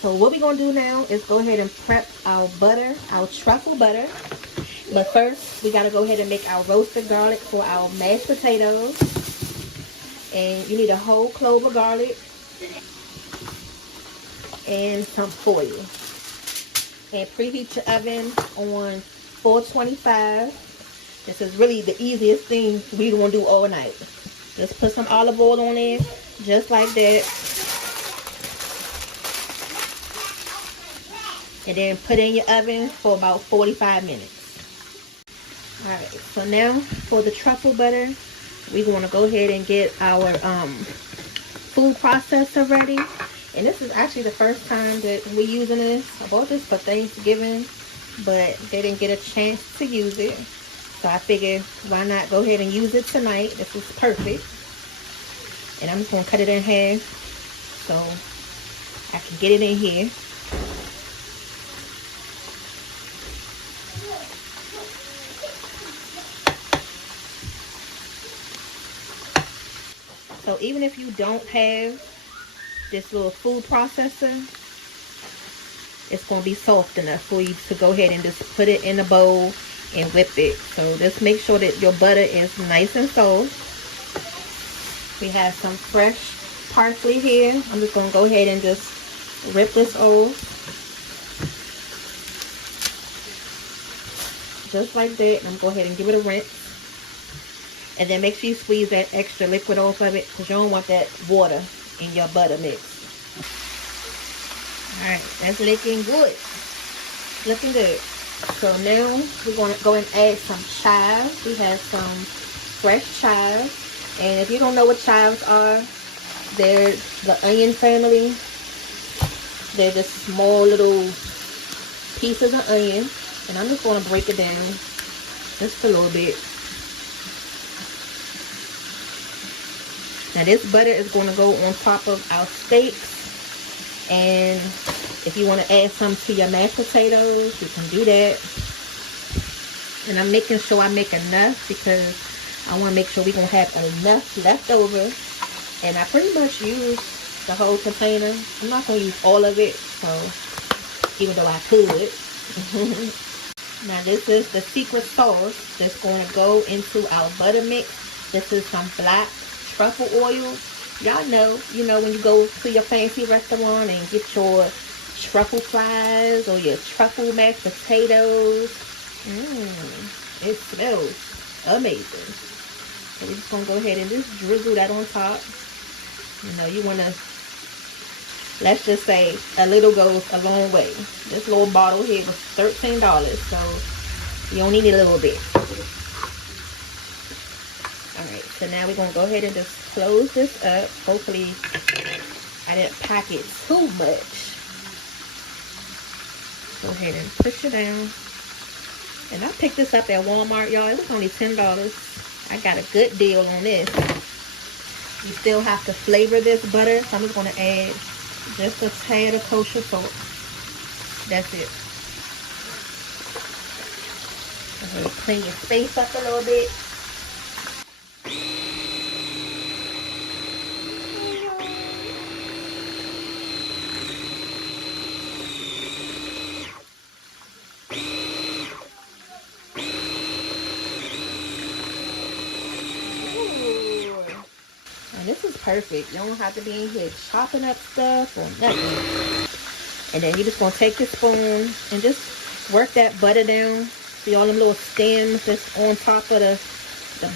So what we're gonna do now is go ahead and prep our butter, our truffle butter. But first, we gotta go ahead and make our roasted garlic for our mashed potatoes. And you need a whole clove of garlic and some foil. And preheat your oven on 425. This is really the easiest thing we want to do all night. Just put some olive oil on it, just like that. And then put it in your oven for about 45 minutes. Alright, so now for the truffle butter, we're going to go ahead and get our food processor ready. And this is actually the first time that we're using this. I bought this for Thanksgiving, but they didn't get a chance to use it. So I figured, why not go ahead and use it tonight? This is perfect. And I'm just going to cut it in half so I can get it in here. So even if you don't have this little food processor, it's going to be soft enough for you to go ahead and just put it in a bowl and whip it. So just make sure that your butter is nice and soft. We have some fresh parsley here. I'm just going to go ahead and just rip this off. Just like that. And I'm going to go ahead and give it a rinse. And then make sure you squeeze that extra liquid off of it, because you don't want that water in your butter mix. Alright, that's looking good. Looking good. So now we're going to go and add some chives. We have some fresh chives. And if you don't know what chives are, they're the onion family. They're just small little pieces of onion. And I'm just going to break it down just a little bit. Now this butter is going to go on top of our steaks. And if you want to add some to your mashed potatoes, you can do that. And I'm making sure I make enough, because I want to make sure we're going to have enough left over. And I pretty much use the whole container. I'm not going to use all of it, so even though I could. Now this is the secret sauce that's going to go into our butter mix. This is some black truffle oil. Y'all know, when you go to your fancy restaurant and get your truffle fries or your truffle mashed potatoes. It smells amazing. So we're just going to go ahead and just drizzle that on top. You want to, let's just say, a little goes a long way. This little bottle here was $13, so you only need a little bit. Alright, so now we're going to go ahead and just close this up. Hopefully I didn't pack it too much. Go ahead and push it down. And I picked this up at Walmart, y'all. It was only $10. I got a good deal on this. You still have to flavor this butter. So I'm just going to add just a tad of kosher salt. That's it. Go ahead and clean your space up a little bit. And this is perfect. You don't have to be in here chopping up stuff or nothing. And then you're just going to take your spoon and just work that butter down. See all them little stems that's on top of the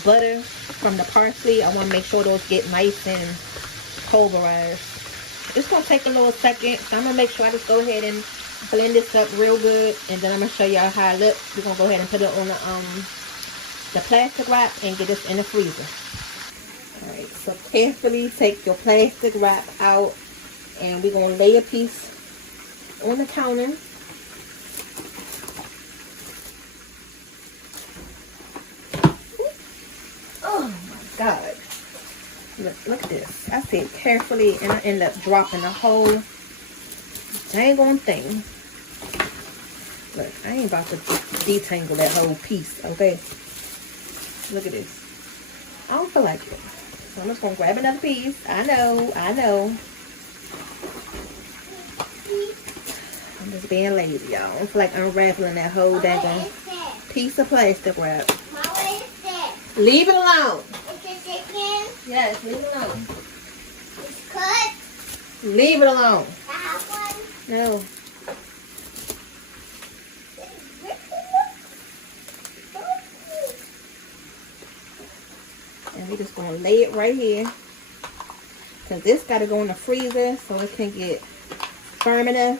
butter from the parsley? I want to make sure those get nice and pulverized. It's going to take a little second. So I'm going to make sure I just go ahead and blend this up real good. And then I'm going to show y'all how it looks. We're going to go ahead and put it on the plastic wrap and get this in the freezer. Alright, so carefully take your plastic wrap out, and we're going to lay a piece on the counter. Oh my God. Look at this. I said carefully, and I end up dropping the whole dang on thing. Look, I ain't about to detangle that whole piece, okay? Look at this. I don't feel like it. So I'm just going to grab another piece. I know. Just being lazy, y'all. I don't feel like unraveling that whole dang piece of plastic wrap. Leave it alone. It's a chicken? Yes, leave it alone. It's cut? Leave it alone. I have one? No. And we're just going to lay it right here. Because this got to go in the freezer so it can get firm enough.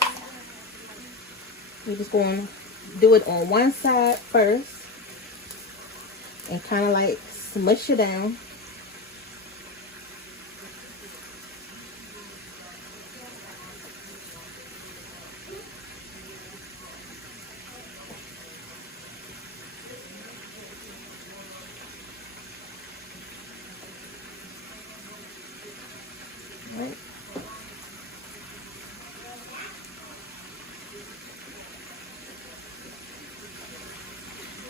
We're just going to do it on one side first. And kind of like smush it down. Right.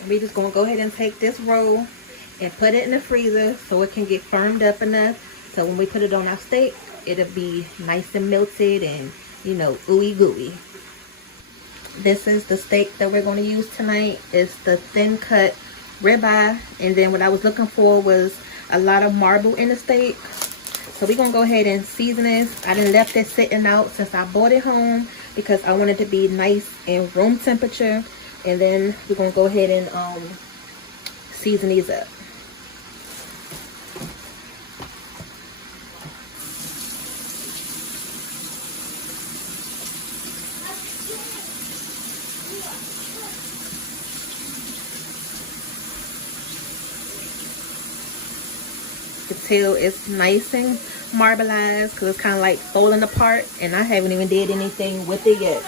We're just going to go ahead and take this roll and put it in the freezer so it can get firmed up enough. So when we put it on our steak, it'll be nice and melted and, you know, ooey gooey. This is the steak that we're going to use tonight. It's the thin cut ribeye. And then what I was looking for was a lot of marble in the steak. So we're going to go ahead and season this. I done left it sitting out since I bought it home because I want it to be nice and room temperature. And then we're going to go ahead and season these up. The tail is nice and marbleized because it's kind of like falling apart, and I haven't even did anything with it yet.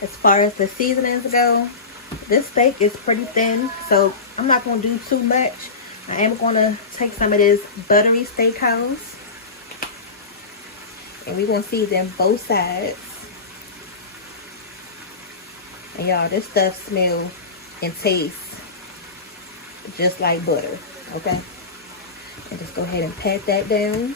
As far as the seasonings go, this steak is pretty thin, so I'm not going to do too much. I am going to take some of this buttery steakhouse, and we're going to season both sides. And y'all, this stuff smells and tastes just like butter, okay? And just go ahead and pat that down.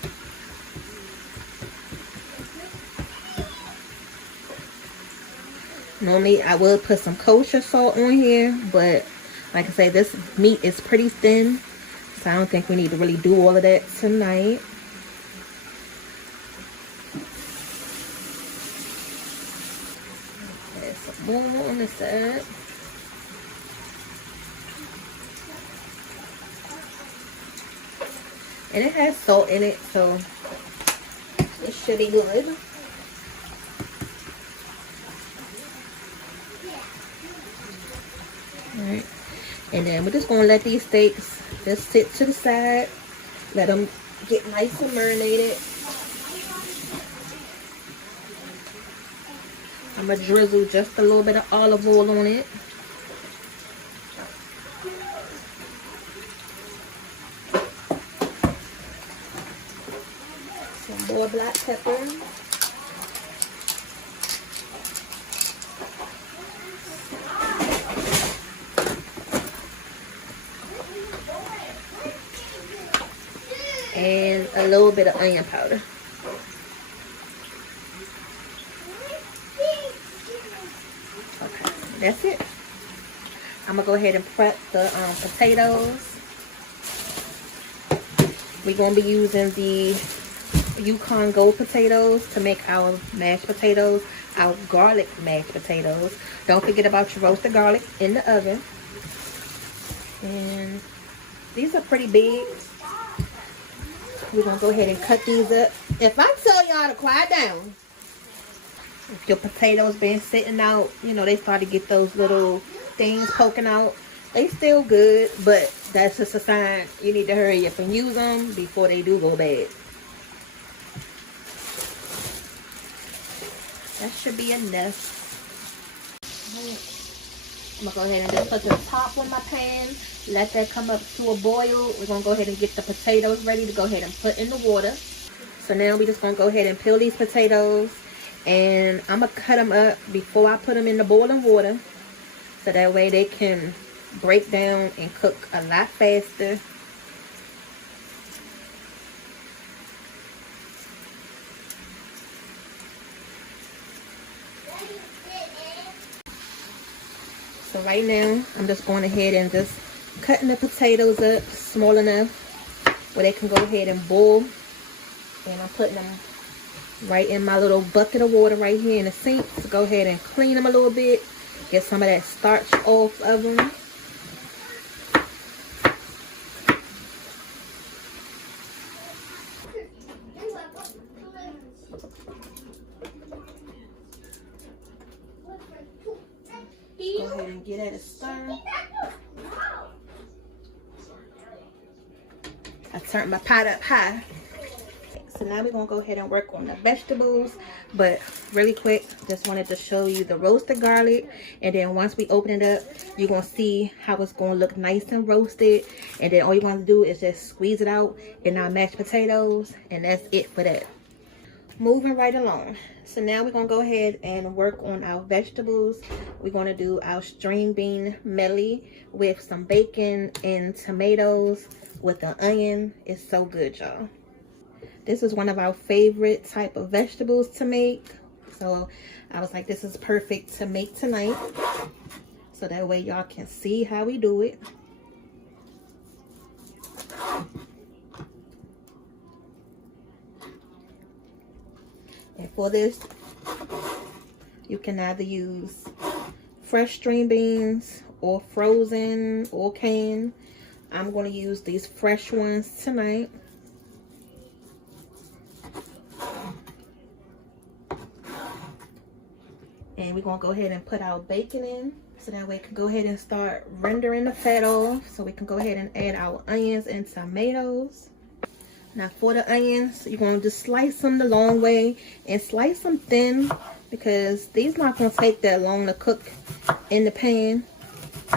Normally, I would put some kosher salt on here, but like I say, this meat is pretty thin, so I don't think we need to really do all of that tonight. Add some more on this side. And it has salt in it, so it should be good. Alright, and then we're just going to let these steaks just sit to the side. Let them get nice and marinated. I'm going to drizzle just a little bit of olive oil on it. Some more black pepper. And a little bit of onion powder. Okay, that's it. I'm gonna go ahead and prep the potatoes. We're gonna be using the Yukon Gold potatoes to make our mashed potatoes, our garlic mashed potatoes. Don't forget about your roasted garlic in the oven. And these are pretty big. We're going to go ahead and cut these up. If I tell y'all to quiet down, if your potatoes been sitting out, you know, they start to get those little things poking out. They still good, but that's just a sign you need to hurry up and use them before they do go bad. That should be enough. I'm going to go ahead and just put the top on my pan. Let that come up to a boil. We're going to go ahead and get the potatoes ready to go ahead and put in the water. So now we're just going to go ahead and peel these potatoes. And I'm going to cut them up before I put them in the boiling water. so that way they can break down and cook a lot faster. So right now, I'm just going ahead and just cutting the potatoes up small enough where they can go ahead and boil. And I'm putting them right in my little bucket of water right here in the sink to go ahead and clean them a little bit. Get some of that starch off of them. Go ahead and get at a stir. I turned my pot up high. So now we're going to go ahead and work on the vegetables. But really quick, just wanted to show you the roasted garlic. And then once we open it up, you're going to see how it's going to look nice and roasted. And then all you're going to do is just squeeze it out in our mashed potatoes. And that's it for that. Moving right along. So now we're going to go ahead and work on our vegetables. We're going to do our string bean medley with some bacon and tomatoes with the onion. It's so good, y'all. This is one of our favorite type of vegetables to make. So I was like, this is perfect to make tonight. So that way y'all can see how we do it. And for this, you can either use fresh string beans or frozen or canned. I'm going to use these fresh ones tonight. And we're going to go ahead and put our bacon in. So that way we can go ahead and start rendering the fat off. So we can go ahead and add our onions and tomatoes. Now for the onions, you're going to just slice them the long way and slice them thin, because these not going to take that long to cook in the pan.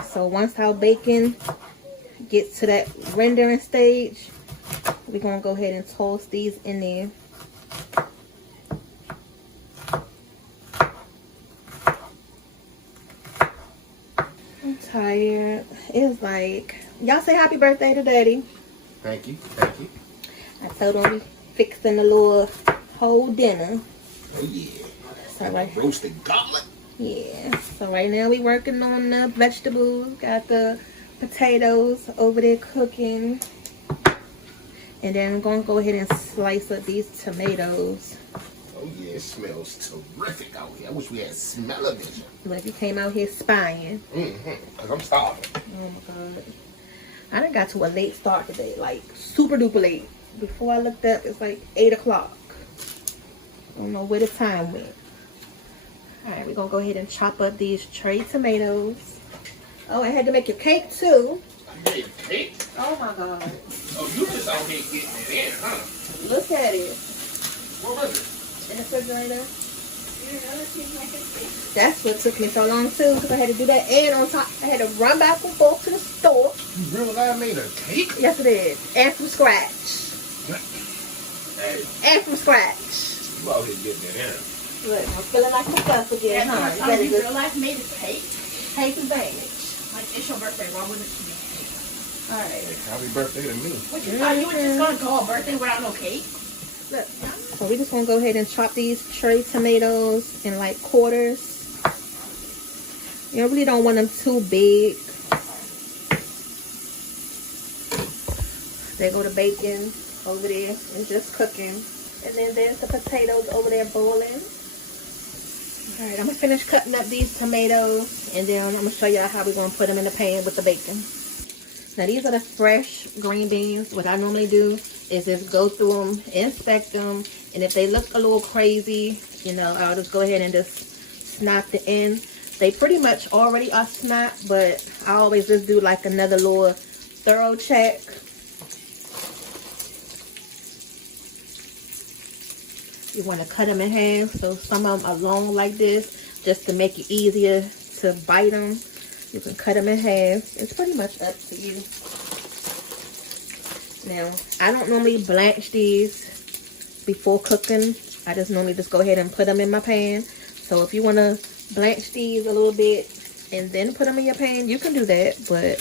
So once our bacon gets to that rendering stage, we're going to go ahead and toss these in there. I'm tired. It's like, y'all say happy birthday to Daddy. Thank you. Thank you. I told him we fixing a little whole dinner. Oh yeah. So right, roasted garlic. Yeah. So right now we working on the vegetables. Got the potatoes over there cooking. And then I'm going to go ahead and slice up these tomatoes. Oh yeah, it smells terrific out here. I wish we had smell-o-vision. Like you came out here spying. Because I'm starving. Oh my God. I done got to a late start today. Like super duper late. Before I looked up, it's like 8 o'clock. I don't know where the time went. Alright, we're going to go ahead and chop up these cherry tomatoes. Oh, I had to make your cake too. I made a cake? Oh my God. Oh, you just out here getting it in, huh? Look at it. What was it? In the refrigerator. That's what took me so long too, because I had to do that, and on top I had to run back and forth to the store. You realize I made a cake? Yes, it is. And from scratch. Hey. And from scratch. You out here getting it in. Look, I'm feeling like myself again, huh? You realize made a cake? Take advantage. Like, it's your birthday, why wouldn't you make a cake? Alright. Hey, happy birthday to me. What you thought you were just gonna go a birthday without no cake? Look, so we just gonna go ahead and chop these cherry tomatoes in like quarters. You really don't want them too big. There go the bacon over there. It's just cooking. And then there's the potatoes over there boiling. Alright, I'm gonna finish cutting up these tomatoes, and then I'm gonna show y'all how we're gonna put them in the pan with the bacon. Now these are the fresh green beans. What I normally do is just go through them, inspect them, and if they look a little crazy, you know, I'll just go ahead and just snap the end. They pretty much already are snapped, but I always just do like another little thorough check. You want to cut them in half, so some of them are long like this, just to make it easier to bite them. You can cut them in half. It's pretty much up to you. Now, I don't normally blanch these before cooking. I just normally just go ahead and put them in my pan. So if you want to blanch these a little bit, and then put them in your pan, you can do that, but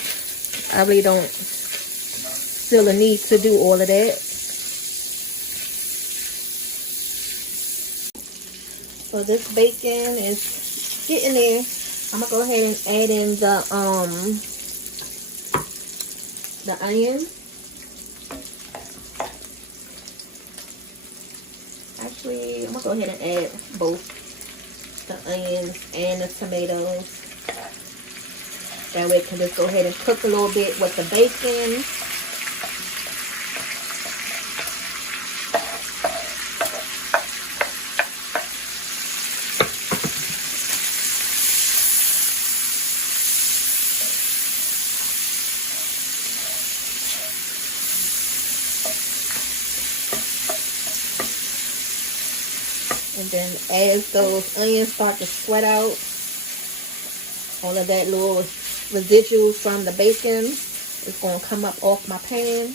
I really don't feel a need to do all of that. So this bacon is getting there. I'm gonna go ahead and add in the onion. Actually, I'm gonna go ahead and add both the onions and the tomatoes. That way it can just go ahead and cook a little bit with the bacon. And then as those onions start to sweat out, all of that little residue from the bacon is going to come up off my pan.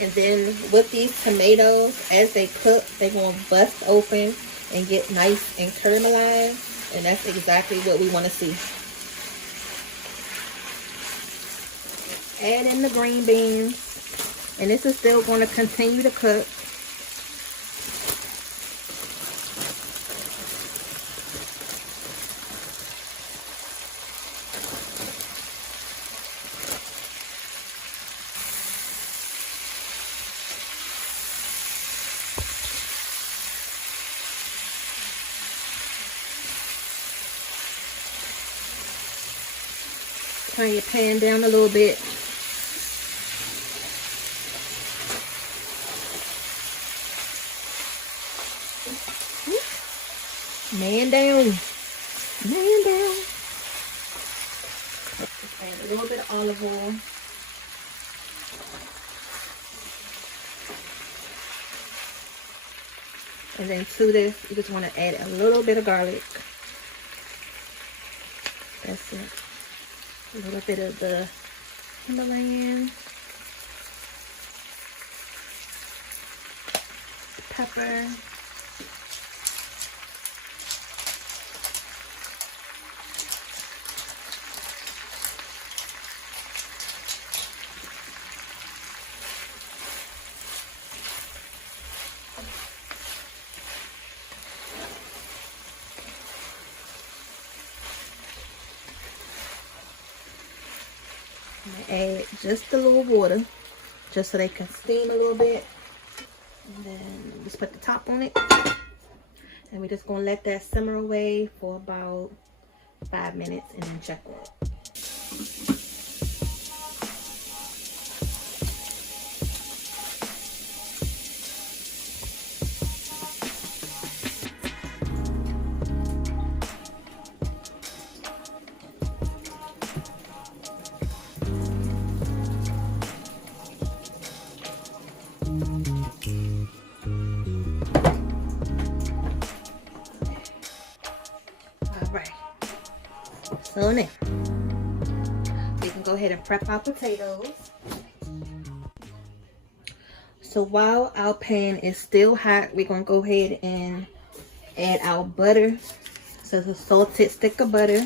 And then with these tomatoes, as they cook, they're going to bust open and get nice and caramelized. And that's exactly what we want to see. Add in the green beans. And this is still going to continue to cook. Turn your pan down a little bit. Man down. Man down. Just add a little bit of olive oil. And then to this, you just want to add a little bit of garlic. That's it. A little bit of the Himalayan pepper. Add just a little water, just so they can steam a little bit. And then just put the top on it. And we're just going to let that simmer away for about 5 minutes and then check it. So now, we can go ahead and prep our potatoes. So while our pan is still hot, we're going to go ahead and add our butter. So it's a salted stick of butter.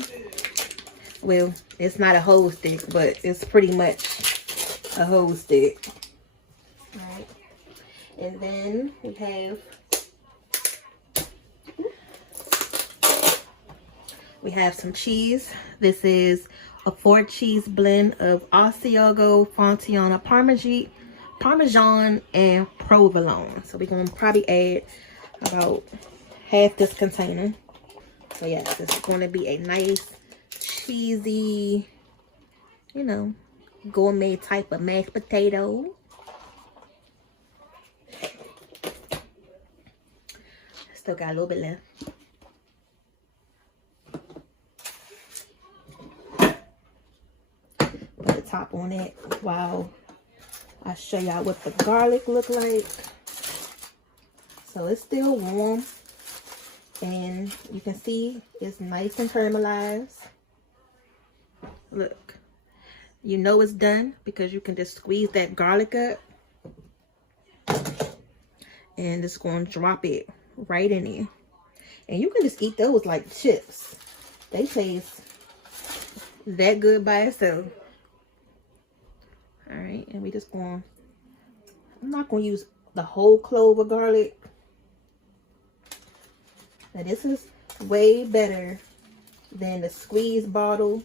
Well, it's not a whole stick, but it's pretty much a whole stick. Alright. And then we have some cheese. This is a 4-cheese blend of Asiago, Fontiana, Parmesan, and provolone. So we're going to probably add about half this container. So yes, this is going to be a nice, cheesy, you know, gourmet type of mashed potato. Still got a little bit left. Put the top on it while I show y'all what the garlic look like. So it's still warm, and you can see it's nice and caramelized. Look, you know it's done because you can just squeeze that garlic up, and it's going to drop it right in there. And you can just eat those like chips. They taste that good by itself. All right, and we just going, I'm not going to use the whole clove of garlic. Now this is way better than the squeeze bottle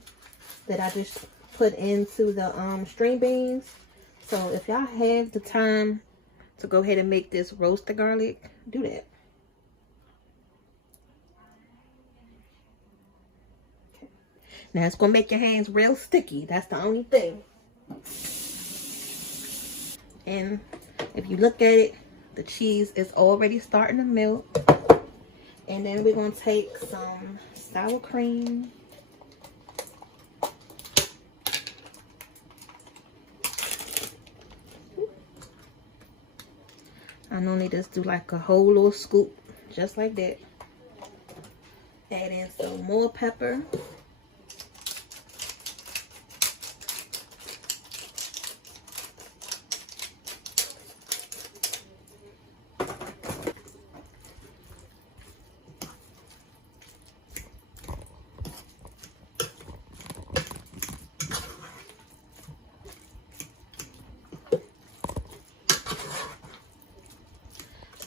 that I just put into the string beans. So if y'all have the time to go ahead and make this roasted garlic, do that. Okay. Now it's going to make your hands real sticky. That's the only thing. And if you look at it, the cheese is already starting to melt. And then we're going to take some sour cream. I normally just do like a whole little scoop, just like that. Add in some more pepper.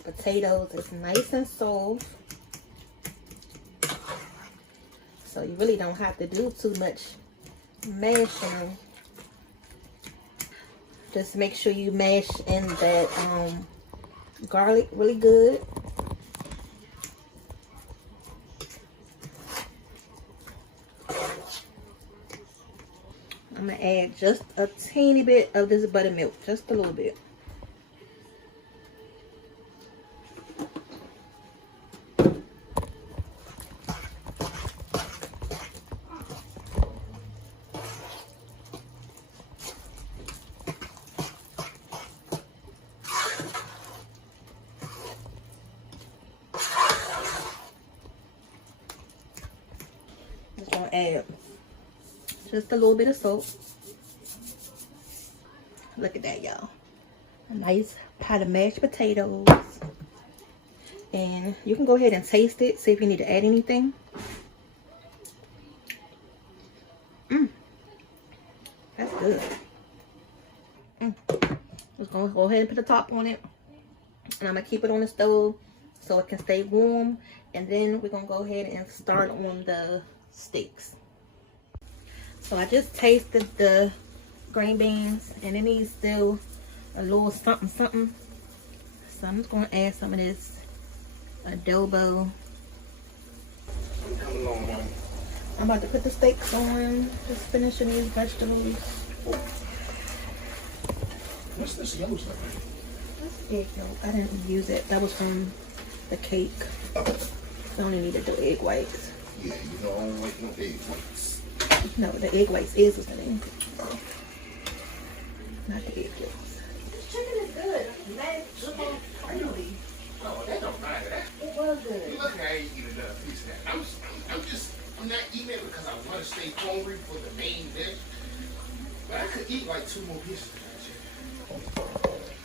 Potatoes is nice and soft, so you really don't have to do too much mashing. Just make sure you mash in that garlic really good. I'm gonna add just a teeny bit of this buttermilk, just a little bit. Just gonna add just a little bit of salt. Look at that, y'all. A nice pot of mashed potatoes. And you can go ahead and taste it, see if you need to add anything. That's good. Just gonna go ahead and put the top on it. And I'm gonna keep it on the stove so it can stay warm. And then we're gonna go ahead and start on the steaks. So I just tasted the green beans and it needs still a little something something. So I'm just gonna add some of this adobo. Come along, Mom. I'm about to put the steaks on. Just finishing these vegetables. What's this yellow stuff? That's egg yolk. I didn't use it. That was from the cake. I only needed the egg whites. Yeah, you know I don't like no egg whites. No, the egg whites is what's in it. Not the egg yolks. This chicken is good. Man, look on finally. Oh, that don't matter. That, It was good. look, I ain't eating enough piece of that. I'm not eating it because I want to stay hungry for the main dish. But I could eat like 2 more pieces of that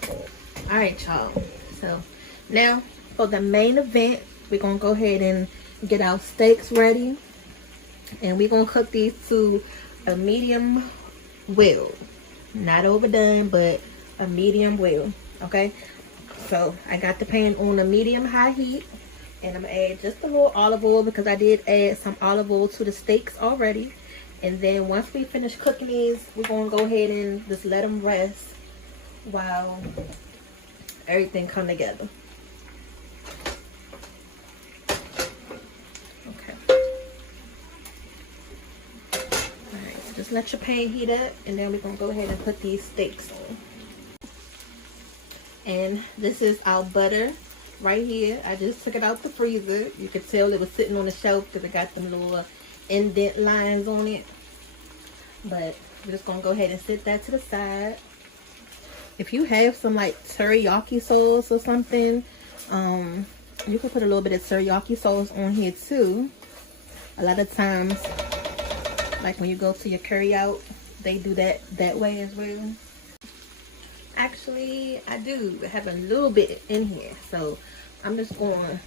shit. Alright, y'all. So now for the main event, we're gonna go ahead and get our steaks ready. And we're gonna cook these to a medium well. Not overdone, but a medium well. Okay? So I got the pan on a medium high heat. And I'm gonna add just a little olive oil because I did add some olive oil to the steaks already. And then once we finish cooking these, we're gonna go ahead and just let them rest while everything come together. Okay. Alright, so just let your pan heat up and then we're gonna go ahead and put these steaks on. And this is our butter right here. I just took it out the freezer. You could tell it was sitting on the shelf because it got them little indent lines on it. But we're just gonna go ahead and set that to the side. If you have some like teriyaki sauce or something, you can put a little bit of teriyaki sauce on here too. A lot of times, like when you go to your curry out, they do that way as well. Actually, I do have a little bit in here, so I'm just going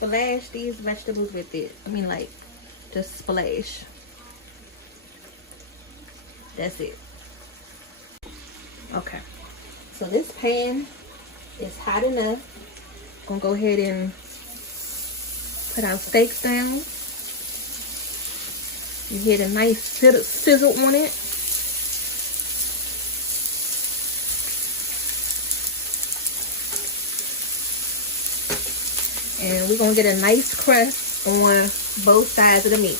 to splash these vegetables with it. I mean, like, just splash. That's it. Okay. So this pan is hot enough. I'm gonna go ahead and put our steaks down. You hear the nice sizzle on it. And we're gonna get a nice crust on both sides of the meat.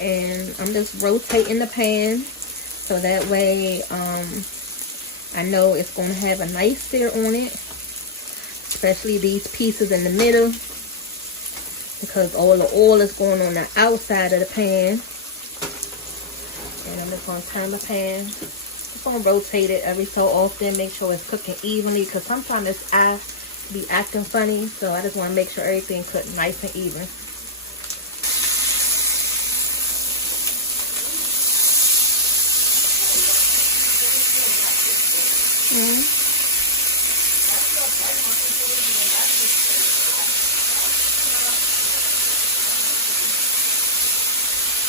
And I'm just rotating the pan so that way I know it's gonna have a nice sear on it, especially these pieces in the middle, because all the oil is going on the outside of the pan. And I'm just gonna turn the pan. Gonna rotate it every so often, make sure it's cooking evenly, because sometimes it's be acting funny, so I just want to make sure everything cooked nice and even.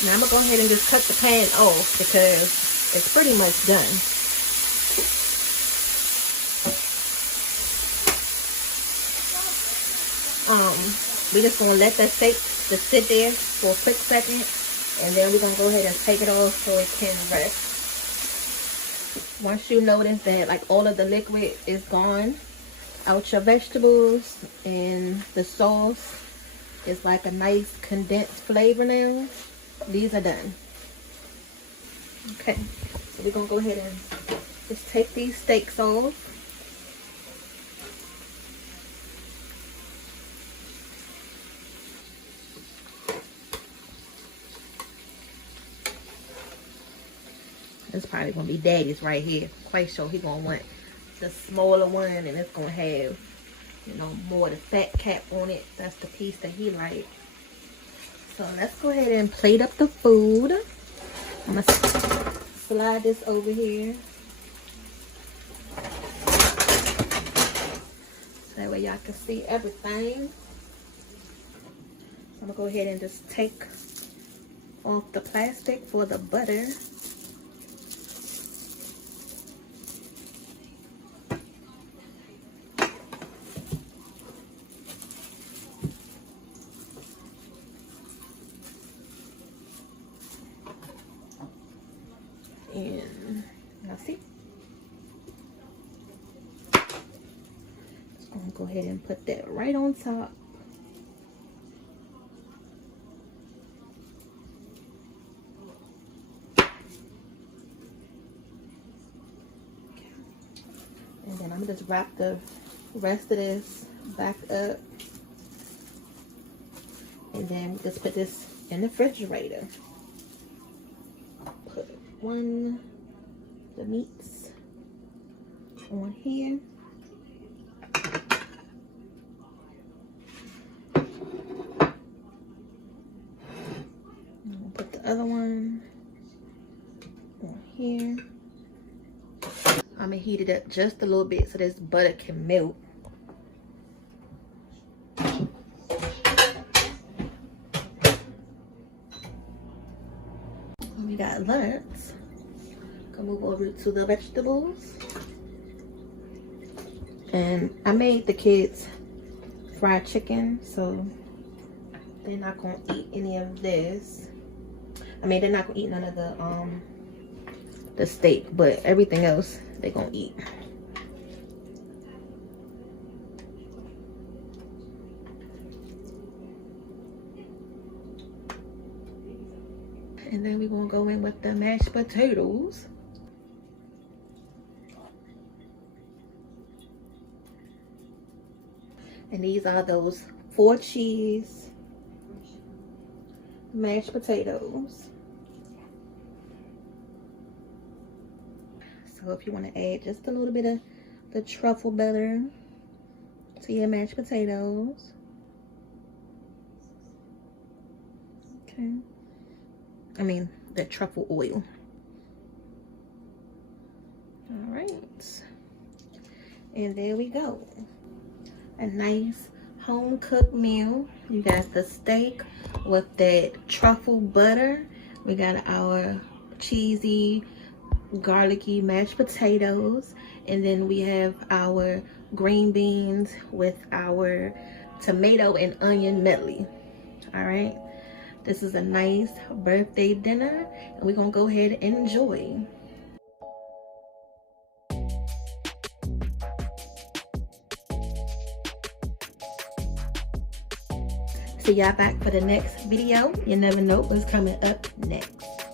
Now I'm gonna go ahead and just cut the pan off because it's pretty much done. We're just gonna let that steak just sit there for a quick second, and then we're gonna go ahead and take it off so it can rest. Once you notice that like all of the liquid is gone out your vegetables and the sauce is like a nice condensed flavor now, these are done. Okay, so we're gonna go ahead and just take these steaks off. It's probably gonna be Daddy's right here. Quite sure he's gonna want the smaller one, and it's gonna have, you know, more of the fat cap on it. That's the piece that he likes. So let's go ahead and plate up the food. I'm gonna slide this over here. So that way y'all can see everything. I'm gonna go ahead and just take off the plastic for the butter. And now see, just gonna go ahead and put that right on top. And then I'm gonna just wrap the rest of this back up, and then just put this in the refrigerator. Put the meats on here. And put the other one on here. I'm gonna heat it up just a little bit so this butter can melt. We got lunch. Gonna move over to the vegetables. And I made the kids fried chicken, so they're not gonna eat any of this. I mean, they're not gonna eat none of the steak, but everything else they're gonna eat. And then we're gonna go in with the mashed potatoes. And these are those 4 cheese mashed potatoes. So if you want to add just a little bit of the truffle butter to your mashed potatoes. Okay. I mean, the truffle oil. All right. And there we go. A nice home cooked meal. You got the steak with that truffle butter. We got our cheesy, garlicky mashed potatoes. And then we have our green beans with our tomato and onion medley. All right. This is a nice birthday dinner, and we're gonna go ahead and enjoy. See y'all back for the next video. You never know what's coming up next.